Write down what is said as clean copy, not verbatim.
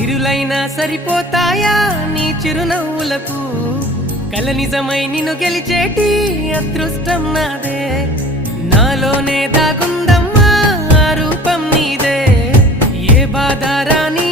సిరులైనా సరిపోతాయా నీ చిరునవ్వులకు కల నిజమై నిన్ను గెలిచేటి అదృష్టం నాదే నాలోనే దాగుందమ్మా ఆ రూపం నీదే ఏ బాధ రాని